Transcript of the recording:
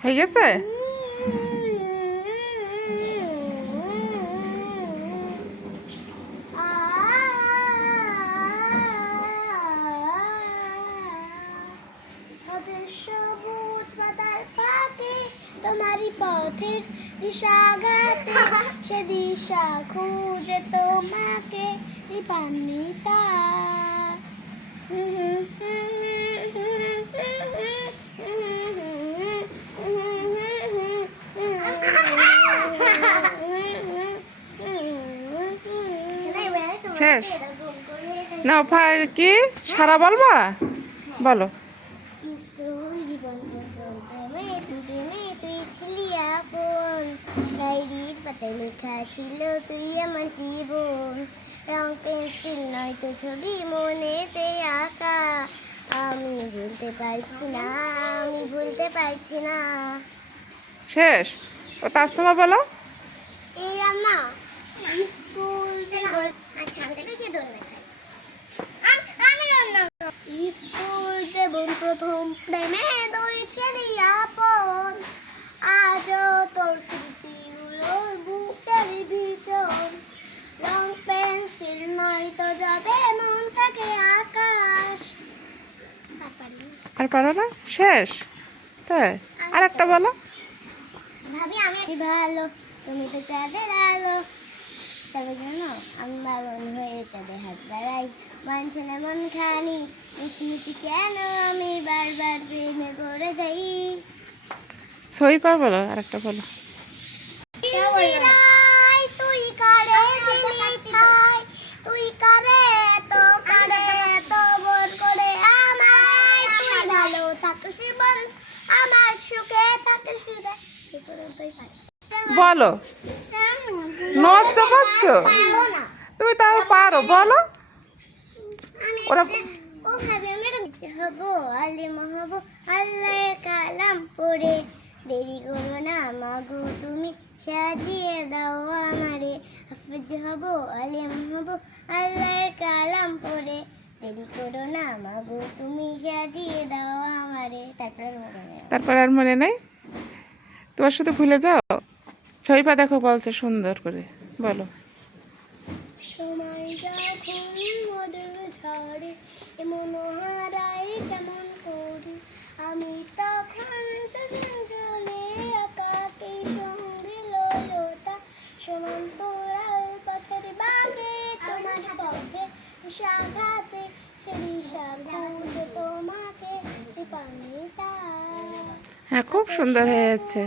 হয়ে গেছে? সবুজ পাতার ফাঁকে তোমারই পথের দিশাগাতে সে দিশা খুঁজে তোমাকে পান্নিতা। শেষ না? কি সারা বলবা? বলো। ডায়েরির পাতায় লেখা ছিল তুই আমার জীবন, রং পেন্সিল নয়তো ছবি মনেতে আঁকা, আমি ভুলতে পারছি না, আমি ভুলতে পারছি না। শেষ। ও তাসনিমা বলো। এই রান্না স্কুল স্কুল জীবন প্রথম প্রেমে দুই ছেলে আপন, আজও তোর স্মৃতিগুলো বুকের ভিতর, রং পেন্সিল নয়তো যাবে মন থেকে আকাশ। আর পারো না? শেষ। তাই আর একটা বলো। ভাবি আমি ভালো, তুমি তো চাঁদের আলো, তবে জানো আমি বারণ হয়ে চাঁদে হাত বাড়াই, মানছে না মন খানি মিছিমিছি কেন আমি বারবার প্রেমে পড়ে যাই। সই পা বলো। আর একটা বলো। তুই কারে দিলি ঠাই, তুই কারে এত বল করে আমায়, তুই ভালো থাকিস জীবন আমার সুখে থাকিস রে। বলো। নচ্চা পাচ্ছ তুমি, তাও পারো। বলো। ওরা ও ভাবি আমরা হব আলিম হব আল্লাহর কালাম পড়ে, দেরি করো না মাগো তুমি সাজিয়ে দাও আমারে, হাফেজ হব আলিম হব আল্লাহর কালাম পড়ে, দেরি করো না মাগো তুমি সাজিয়ে দাও আমারে। তারপর আর মনে নেই তোমার, শুধু ভুলে যাও। ছয় পা দেখো বলছে সুন্দর করে। বলো। সময় যখন মধুর ঝরে এমন হারাই কেমন করি, আমি তখন জলে একাকী সঙ্গে ললতা, সমান তোরার পথের বাগে তোমার পথে সাঘাতে সেই সাঘাতে তোমাকে পানিতা। হ্যাঁ, খুব সুন্দর হয়েছে।